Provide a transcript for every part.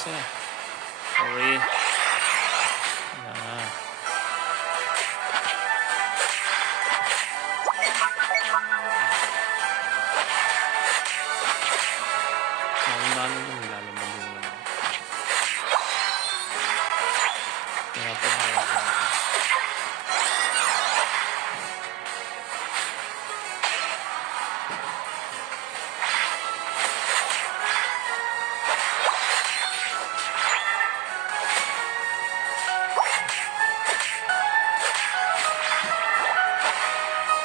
isa. Sorry. Na. Naunaan din nilalabas din naman. Kaya pa na.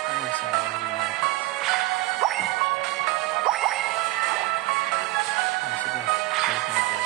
Ay, sayang din natin. Sige, balik natin.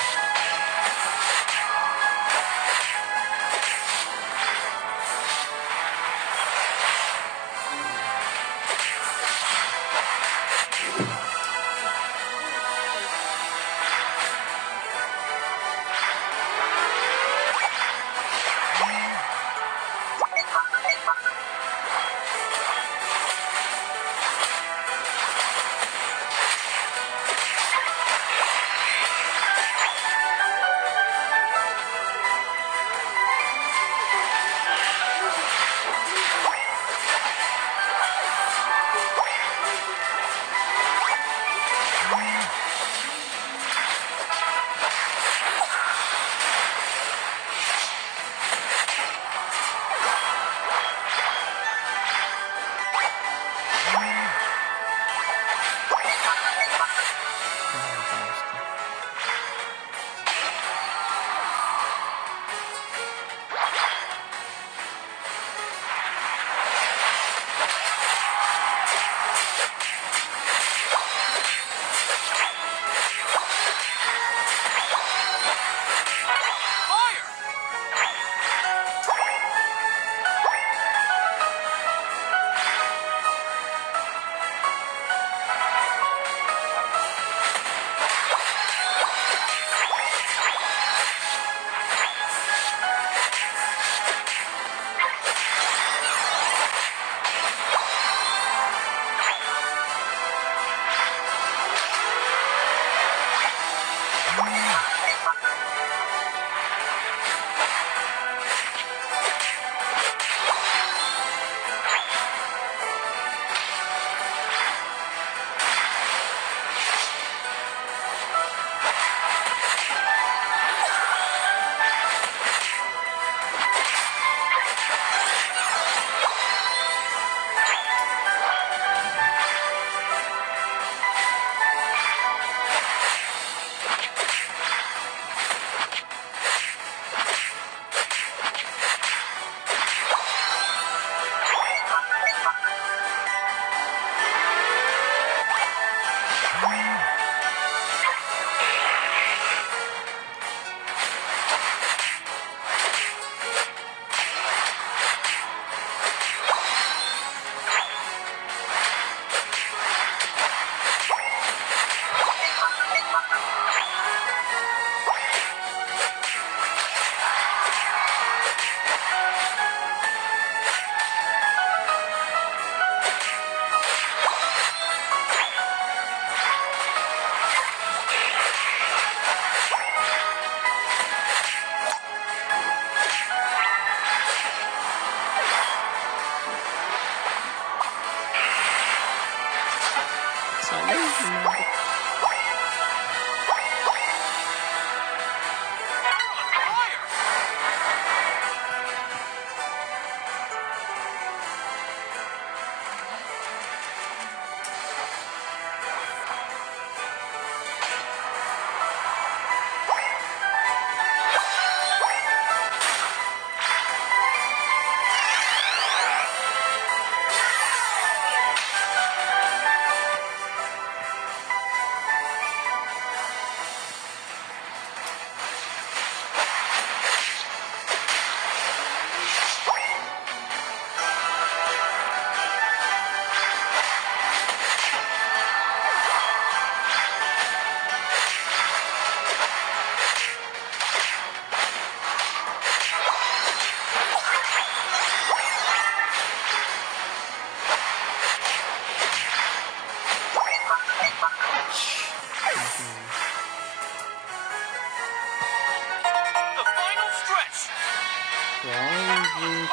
Sana umabot.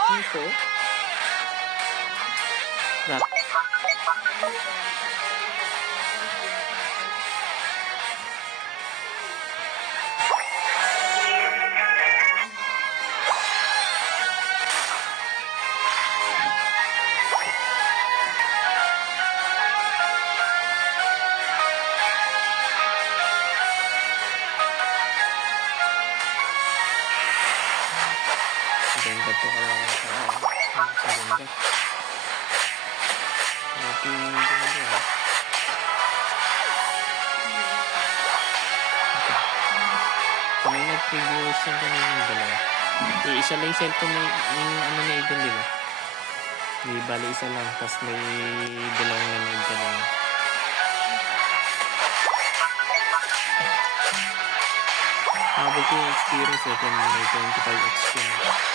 Ito. Rat. Ganda to kaya sa ganda. Ganda. Kung may nag-previews yung kanina yung dalawa. Isa lang yung cellphone na yung ano na idol, di ba? Di bali isa lang, tapos may dalawang nanood ka lang. Habang ko yung experience eh, kung may 25 experience.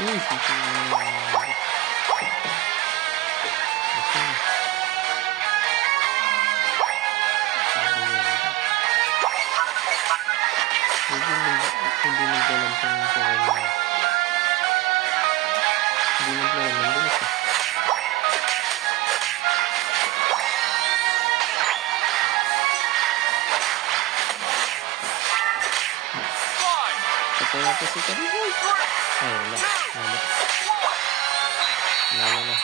Uy, sito na hindi nagdalang pang kawal na. Hindi nagdalang ng bilis eh. Patay na kasi kami. Ay, wala. Wala na.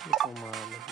Hindi ko malamag.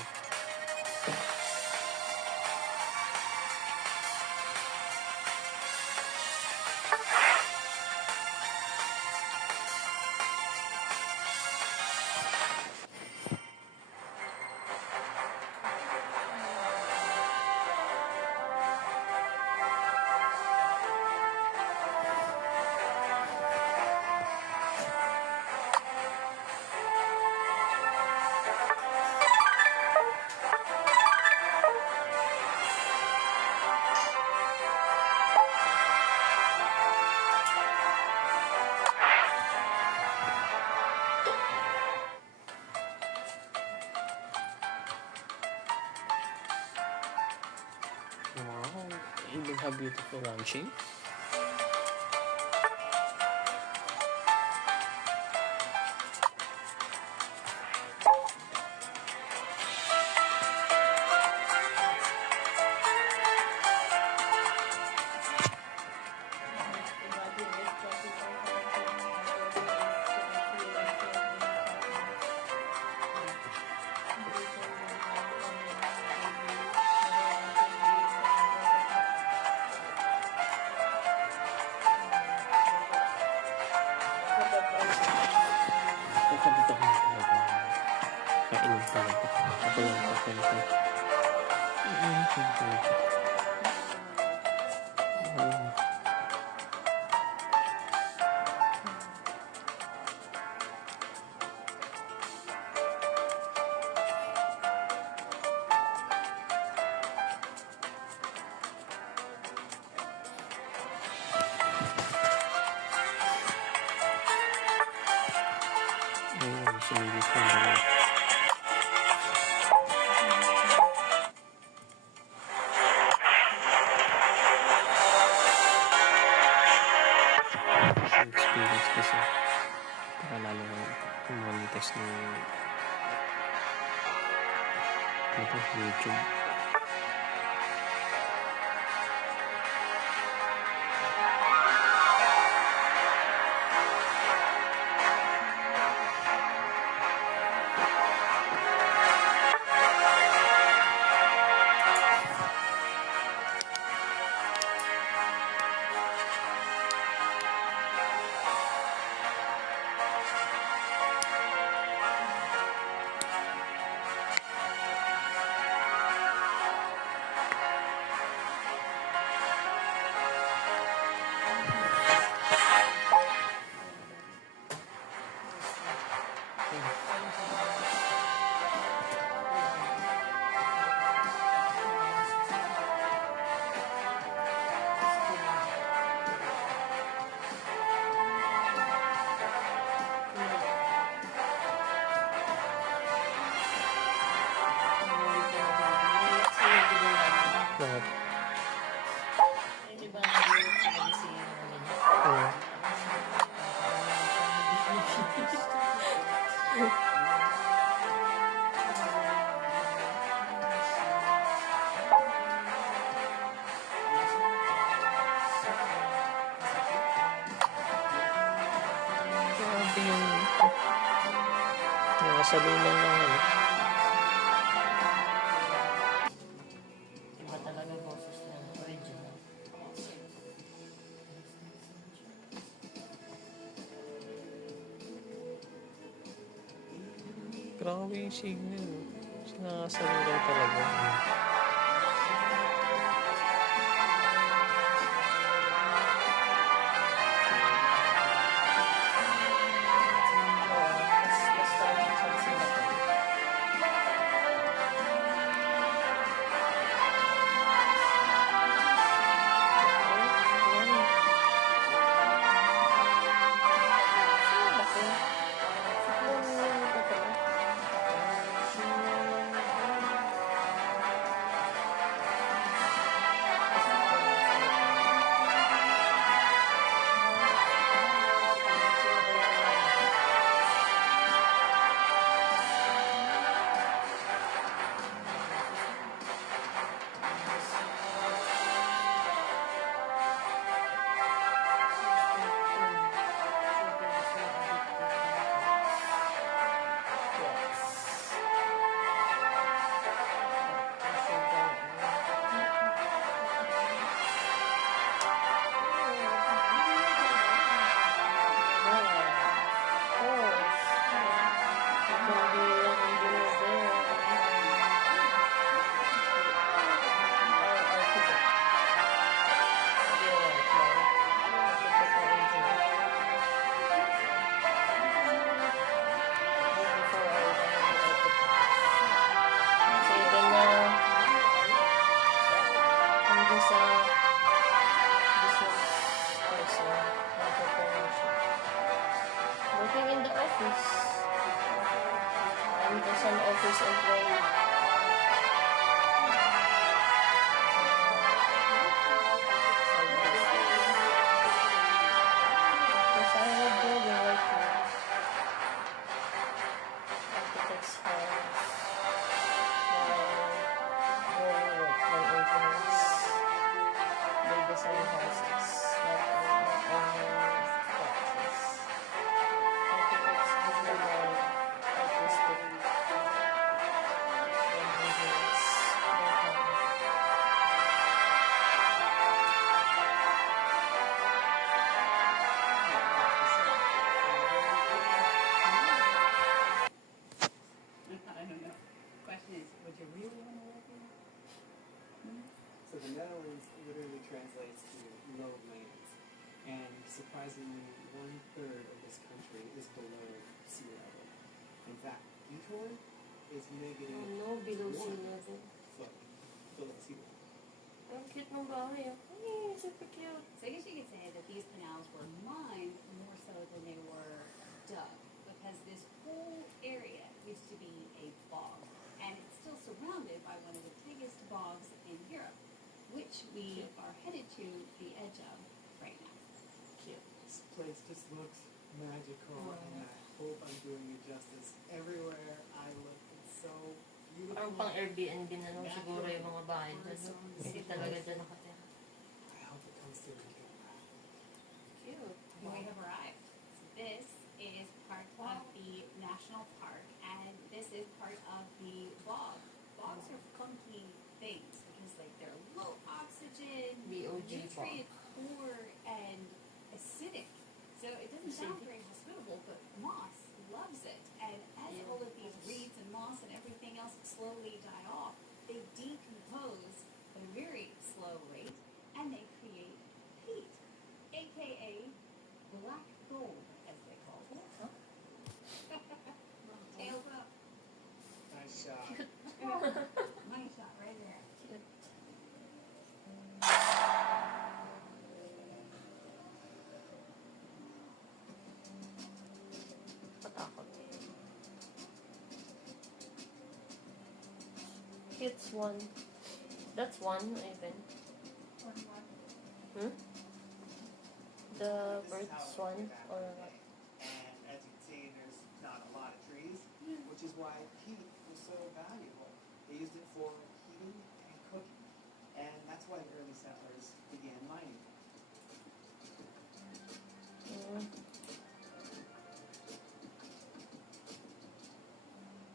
Wow, even how beautiful launching. Ito ko talaga. Kainin talaga. Ako lang pa. Ayun, sumigit ko na lang. Experience kasi para lalo kang monetize ng YouTube. nakasalunan lang ano. Iba talaga boses ng original. Grabe yung signal. Nakasalunan talaga. Working in the office. I'm just an office employee. Because I have building right here. Architect's house. By engineers. They design houses. Not only structures. Architects design artistic and engineers. I don't know. Question is, would you really want to live here? So the Netherlands literally translates to low lands, and surprisingly, 1/3 of this country is below sea level. In fact, Utrecht is negative No, below sea 1 level. foot below sea level. Ang cute ng bahay. Ay, super cute. So I guess you could say that these canals were mined more so than they were dug, because this whole area used to be a bog, and it's still surrounded by one of the biggest bogs in Europe, which we are headed to the edge of right now. Cute. This place just looks magical, and I hope I'm doing it justice. Everywhere I look, it's so beautiful. Parang pang Airbnb na lang siguro yung mga bahay dyan. Hindi talaga dyan nakatira. I hope it comes through in camera. Cute. We have arrived. So this is part of the national park, and this is part of the bog. Bogs are funky things because, like, they're low oxygen, The OG nutrient poor, and acidic. So it doesn't sound very hospitable, but moss loves it. And as all of these reeds and moss and everything else slowly die off, they decompose at a very slow rate, and they create peat, aka black gold, as they call it. Tails up. Nice shot. Nice shot right there. Cute. Patakot. Cute one. That's one, even. Hmm? The bird swan or what? And as you can see, there's not a lot of trees, which is why peat was so valuable. They used it for heating and cooking, and that's why the early settlers began mining. Mm.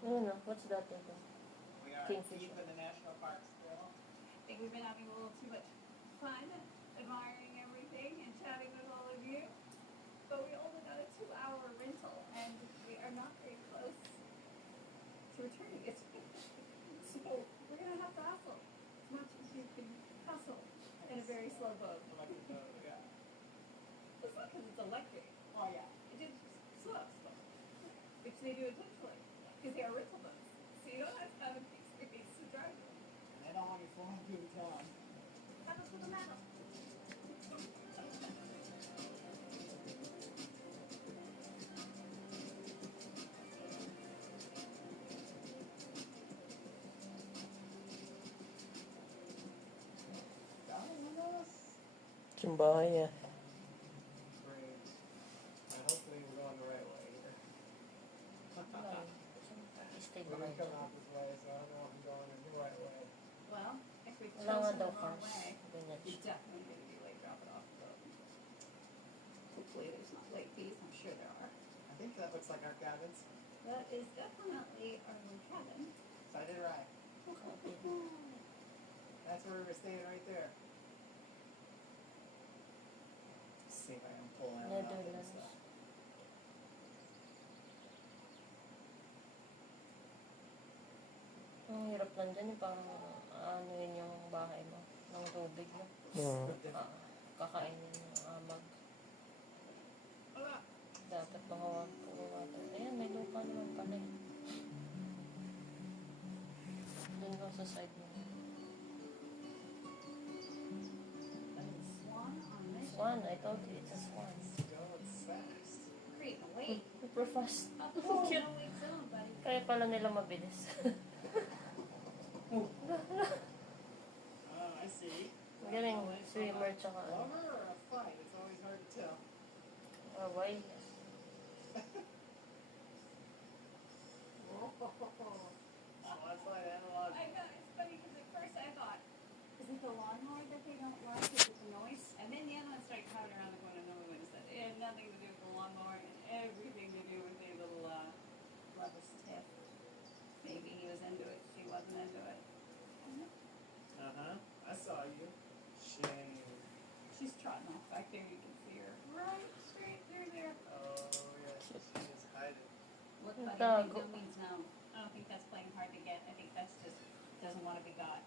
No, no. What's that thing? We are Kingfisher. deep in the national park still. I think we've been having a little too much fun admiring everything and chatting with all of you. But we only got a 2-hour rental and we are not very close to returning it. So we're going to have to hustle as much as you can hustle in a very slow boat. Yeah. It's not because it's electric. Oh yeah. It just slow. Which they do intentionally because they are rental boats. So you don't have to have an experience to drive them. They don't want you flying through town. Have us with a medal. Yung bahay niya. Great. Hopefully we're going the right way here. Stay We behind. didn't come out this way, so I don't know if I'm going in the right way. Well, if we've Wala nga chosen daw the wrong cars. way, Vintage. you're definitely going to be late dropping off the boat. Hopefully there's not late fees. I'm sure there are. I think that looks like our cabins. That is definitely our little cabin. So I did it right. That's where we were staying right there. See if I can pull out of Netherlands. stuff. Ang hirap lang dyan, yung parang ano yun yung bahay mo. Ng tubig mo. Kakainin yung amag. Wala. Dapat mahawag puro water. Ayan, may lupa naman pala eh. Doon ka sa side mo. That is Swan on mission. Swan, I told you, it's a swan. Let's go. It's fast. Creating a wave. Super fast. Oh, cute. Wait zone, buddy. Kaya pala nila mabilis. Oh, I see. Galing, swimmer tsaka ano. Lover or a fight? It's always hard to tell. Away. Swan slide analog. I know, it's funny because at first I thought, is it the lawnmower that they don't like? Is it the noise? And then the other one started coming around the corner and no one said it had nothing to do with the lawnmower and everything to do with a little love tiff. Maybe he was into it, she wasn't into it. Uh-huh. I saw you. Shame. She's trotting off back there, you can see her right straight through there. Oh, yeah. She's hiding. Look, Yung buddy, I think tago. no means no. I don't think that's playing hard to get. I think that's just doesn't want to be got.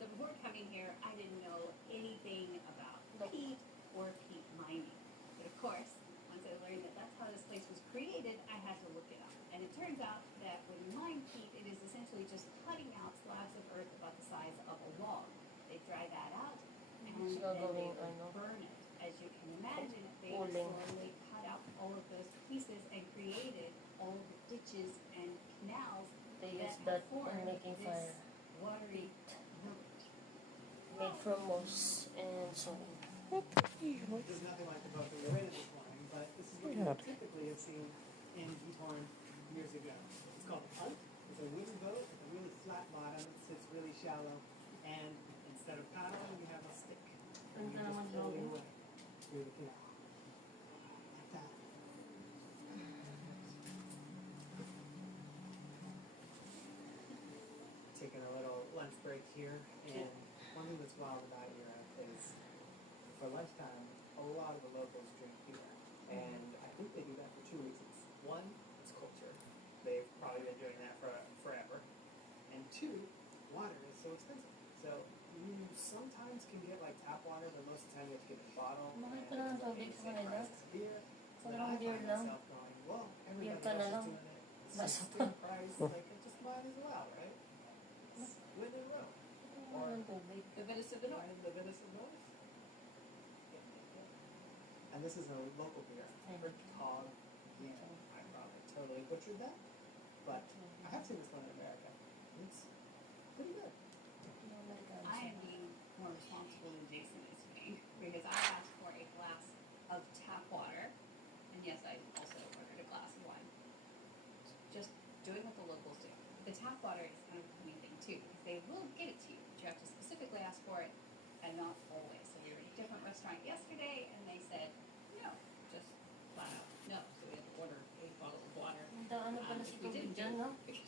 So before coming here, I didn't know anything about peat or peat mining. But of course, once I learned that that's how this place was created, I had to look it up. And it turns out that when you mine peat, it is essentially just cutting out slabs of earth about the size of a log. They dry that out and then So they gawing will ano? burn it. As you can imagine, they Uling. slowly cut out all of those pieces and created all of the ditches and canals They that use that have formed in making this fire. watery root. Made from moss and soil. There's nothing like the boat that we rented this morning, but this is what you would typically have seen in Detorn years ago. It's called a punt. It's a wooden boat with a really flat bottom. It sits really shallow. And instead of paddling, you have a stick. And you just pull your way through the canal. Like that. Taking a little lunch break here, and one thing that's wild about Europe is for lunchtime, a lot of the locals drink beer. And I think they do that for two reasons. One, it's culture. They've probably been doing that for forever. And two, water is so expensive. So you sometimes can get like tap water, but most of the time you have to get a bottle. Mahal and pa naman tubig it's sa the same kanila. price as beer. So Wala then I nang beer find lang. myself going, well, Beer everybody ka na else lang. is doing it. It's Basta just the pa. same price. Like, just might as well, right? It's win and row. Wala ng tubig. The Venice of the North. The Venice of North. And this is a local beer. Cog. Yeah, I probably totally butchered that. But I have seen this one in America. It's pretty good. I am being more responsible than Jason is being because I asked for a glass of tap water, and yes, I also ordered a glass of wine. Just doing what the locals do. The tap water is kind of a funny thing too, because they will get it to you, but you have to specifically ask for it, and not always. So we were at a different restaurant yesterday, and they said no, just flat out no. So we had to order a bottle of water. The Ano pala sa tubig dyan, no? Which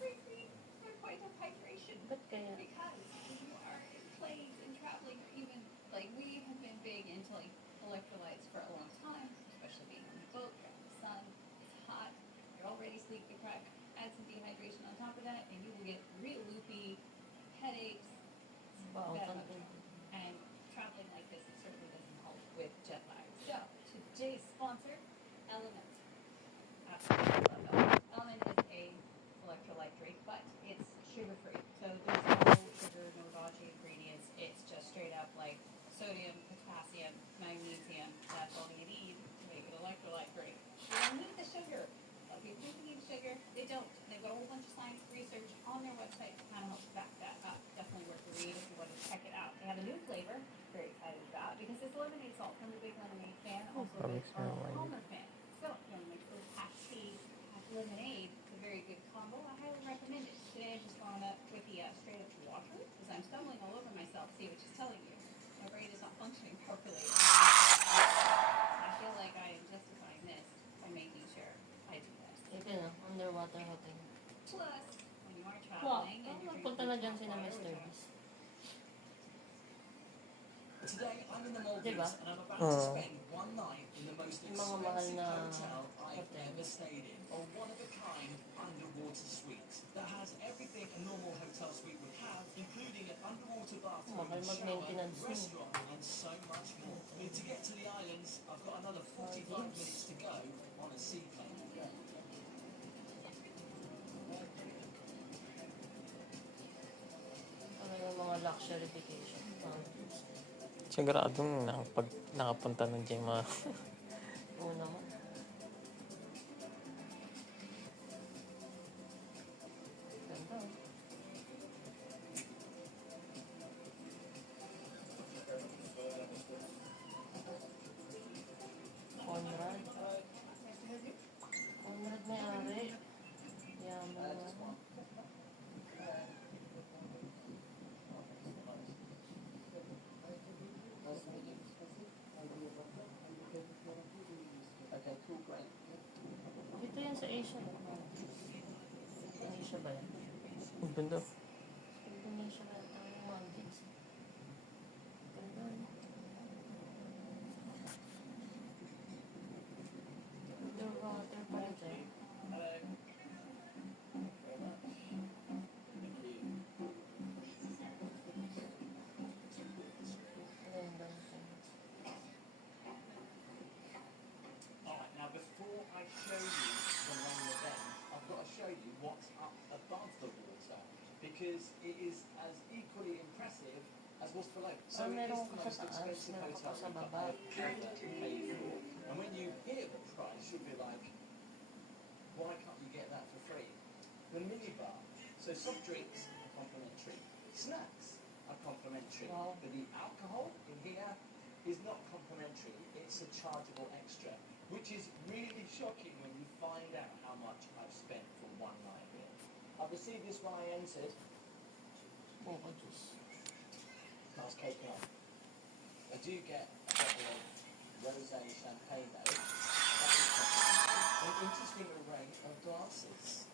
brings me to my point of hydration. Ba't kaya? Because when you are in planes and traveling, or even like we have been big into like electrolytes for a long time, especially being on the boat, you're in the sun, it's hot, you're already sleep deprived. Add some dehydration on top of that, and you will get real loopy, headaches, Wow, bad tanto. mood. And traveling like this, it certainly doesn't help with jet lag. So today's sponsor, Element. Absolutely love Element. Element is a electrolyte drink, but it's sugar-free. So there's no sugar, no dodgy ingredients. It's just straight up like sodium, potassium, magnesium. That's all you need to make an electrolyte drink. You don't need the sugar. Some people think they need sugar. They don't. They've got a whole bunch of science research on their website to kind of help back that up. Definitely worth the read if you want to check it out. They have a new flavor. Very excited about because it's lemonade salt. I'm a big lemonade fan. Also a big Arnold Palmer fan. So if you want to make a little pack lemonade, it's a very good combo. I highly recommend it. Today I'm just going up with the straight up water because I'm stumbling all over myself. See what she's telling you. My brain is not functioning properly. I feel like I am justifying this by making sure I do this. Ito na, underwater hotel. Plus, when you are Wow, traveling and you're punta na dyan drinking sina hot Mr. water, Beast. Today I'm in the Maldives Diba? and I'm about to spend one night in the most Yung mga mahal expensive na hotel I've hotel. ever stayed in. A one-of-a-kind underwater suite that has everything a normal hotel suite would have, including an underwater bathroom, Mahal shower, mag-maintenance yun. restaurant, and so much more. And to get to the islands, I've got another 45 Maldives. minutes to go on a seaplane. Talagang mga luxury vacation. Siguradong nakapunta ng dyan mga Oo naman. Ganda. Oh. Conrad. Conrad may ari. Yaman naman. Okay, cool, great. Dito yan sa Asia. No? Asia ba yan? ang ganda. Indonesia ba yan? Ang Maldives. Ganda. Underwater pala dyan. Ganda. Alright, now before I show you the main event, I've got to show you what's up above the water because it is as equally impressive as what's below. So it is meron the ka most sa taas, expensive meron ka hotel pa sa we've baba. ever paid for. And when you hear the price, you'll be like, why can't you get that for free? The minibar, so soft drinks are complimentary, snacks are complimentary, Wow. but the alcohol in here is not complimentary, it's a chargeable extra, which is really shocking when you find out how much I've spent for one night here. I've received this when I entered, Coca juice. nice coconut. I do get a bottle of rosé champagne though, that is complimentary. An interesting array of glasses.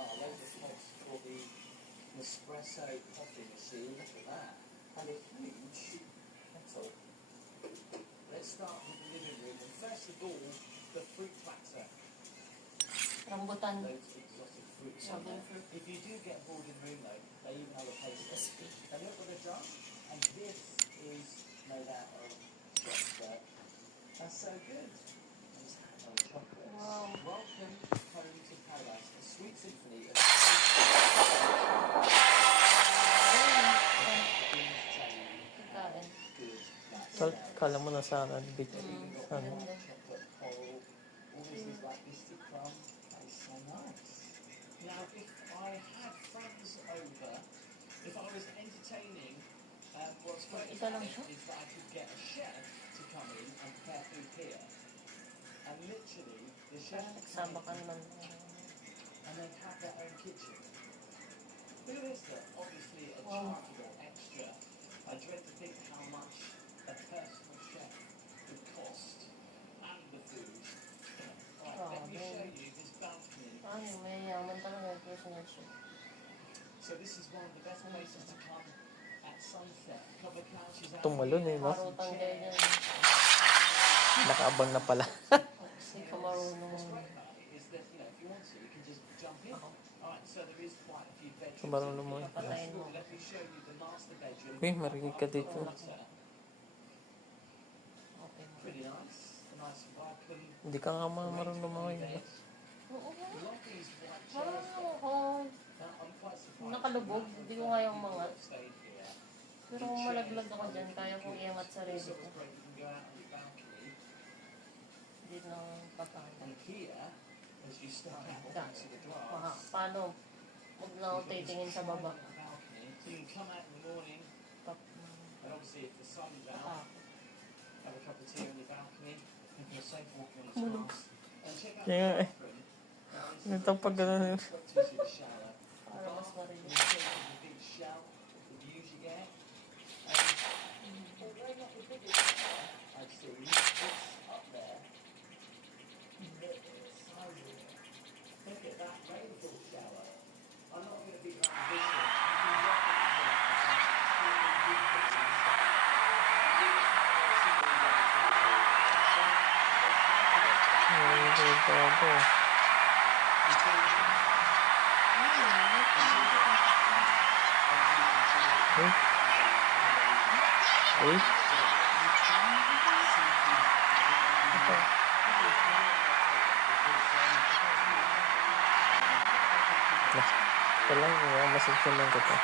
Loads of pots for the Nespresso coffee machine, look at that. And a huge kettle. Let's start with the living room. And first of all, the fruit platter. Rambutan. Loads of exotic fruits on there. If you do get bored in the room though, they even have a pastry. And look what they've done. And this is made out of Scotch. That's so good. And it's had on chocolate. Wow. Welcome home to paradise. A sweet symphony of Pagkain. Kala mo na sa beach. Ano? Ganda. chocolate coral, all this is like biscuit crumb. That is so nice. Now, if I had friends over, if I was entertaining, what's great Isa lang about it siya? is that I could get a chef to come in and prepare food here. And literally, the chef would come Nagsama ka in naman. and they'd have their own kitchen. Look at this though, obviously a Wow. chargeable extra. I dread to think how much a personal chef would cost and the food. So this is one of the best places to come at sunset. A couple of couches out Tumalon eh, here, no? some Marutang din yan. chairs. Nakaabang na pala. Hindi ka marunong. What's great about it is that, if you want to, you can just jump in. Alright, so there is quite a few bedrooms. Marunong mo. Papatayin mo. Let me show you the master bedroom. Uy, marinig ka dito. Okay. Pretty nice. A nice welcome. Hindi ka nga marunong mga yun. bed. Oo. A lot of these white chairs. Marunong ako. Now, I'm quite surprised. Nakalubog, hindi ko kayang mangat. Stayed here. Pero kung malaglag ako dyan, kaya kong iangat sarili So ko. it's great. You can go out on your balcony. Hindi na papaya. And here, as you step out Da. into the glass, Paano? Huwag na ako titingin sa baba. so you can come out in the morning, and obviously if the sun's out, have a cup of tea on your balcony, and feel safe walking on the grass. And check out the Kaya eh. bathroom. Ito pag gano'n. Got to see the shower. Para mas The marinig. shape of the big shell, the views you get. And although not the biggest shower I've seen, it's up there. The size of it. Look at that rainfall shower. I'm not going to be like this one. You can Uy. Ito lang, masagsan lang kita.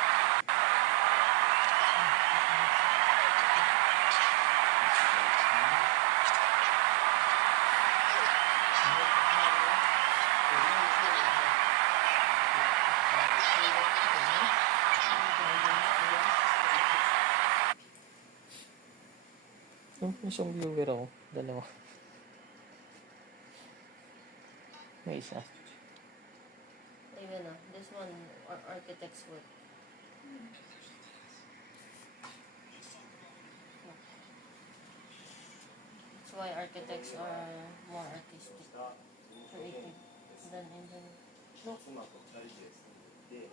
Yung isang viewer ako, dalawa. May isa. Ayun na. This one, architect's work. That's why architects are more artistic, creative than engineers. 妻と二人で住んでて